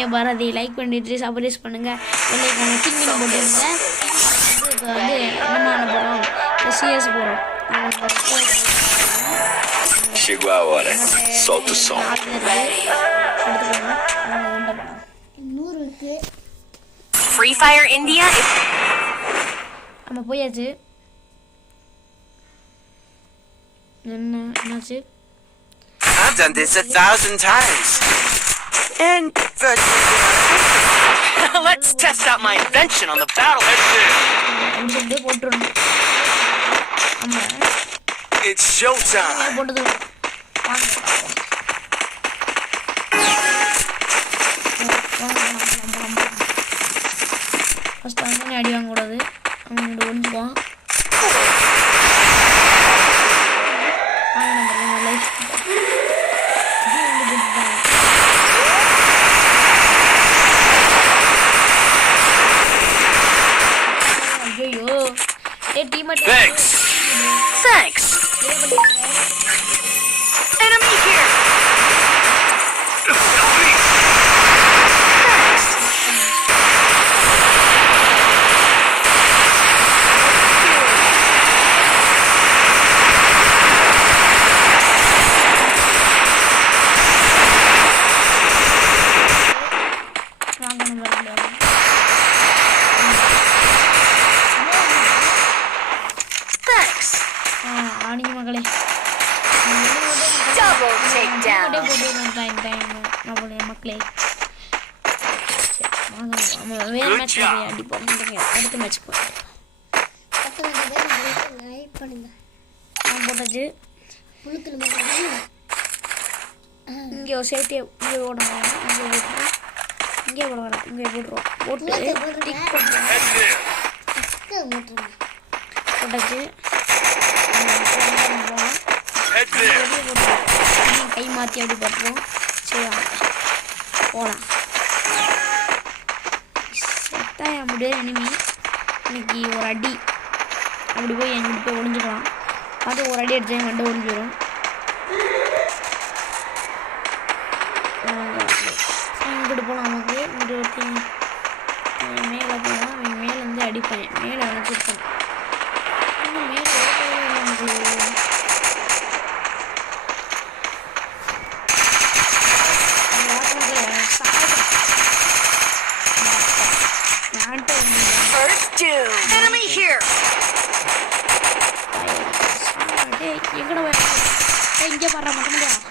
Ramya Bharathi like பண்ணிட்டு subscribe பண்ணுங்க like டிங்கில போட்டுருங்க இப்போ வந்து என்ன போகிறோம் சிஎஸ் போகிறோம் Chegou a hora, solta o som. Free Fire India நம்ம போயாச்சு என்னாச்சு I've done this 1,000 times. And let's test out my invention on the battle. It's showtime. First வந்து அடி வாங்க கூடாது அவன் ஒளிஞ்சுக்குவான் ஐயோ Thanks. Thanks. Enemy here. ஆணிங்க மகளே Double takedown. மக்களே வேற மேட்ச் அடிப்போம் அடுத்த மேட்ச் போட்டாச்சு இங்கே ஒரு சேஃப்டியை இங்கே ஓடணும் இங்கே போட வேணாம் இங்கே போட்டுருவோம் போட்டு டிக் போட்டாச்சு கை மாற்றி அப்படி போட்டுருவோம் சரி போகலாம் செட்டாக முடியாது எனிமி இன்னைக்கு ஒரு அடி அப்படி போய் எங்கிட்ட போய் ஒளிஞ்சுக்கலாம் அது ஒரு அடி அடிச்சு என் கண்டு ஒளிஞ்சிடும் இங்கிட்டு போகலாம் நமக்கு இங்கிட்டு ஒருத்தி மேலே போகலாம் அவன் மேலேருந்து அடிப்பேன் மேலே அனுப்பிச்சிருப்பேன் மேலே நமக்கு First doom. Enemy here. எங்கட இங்கே பாடுற மட்டும்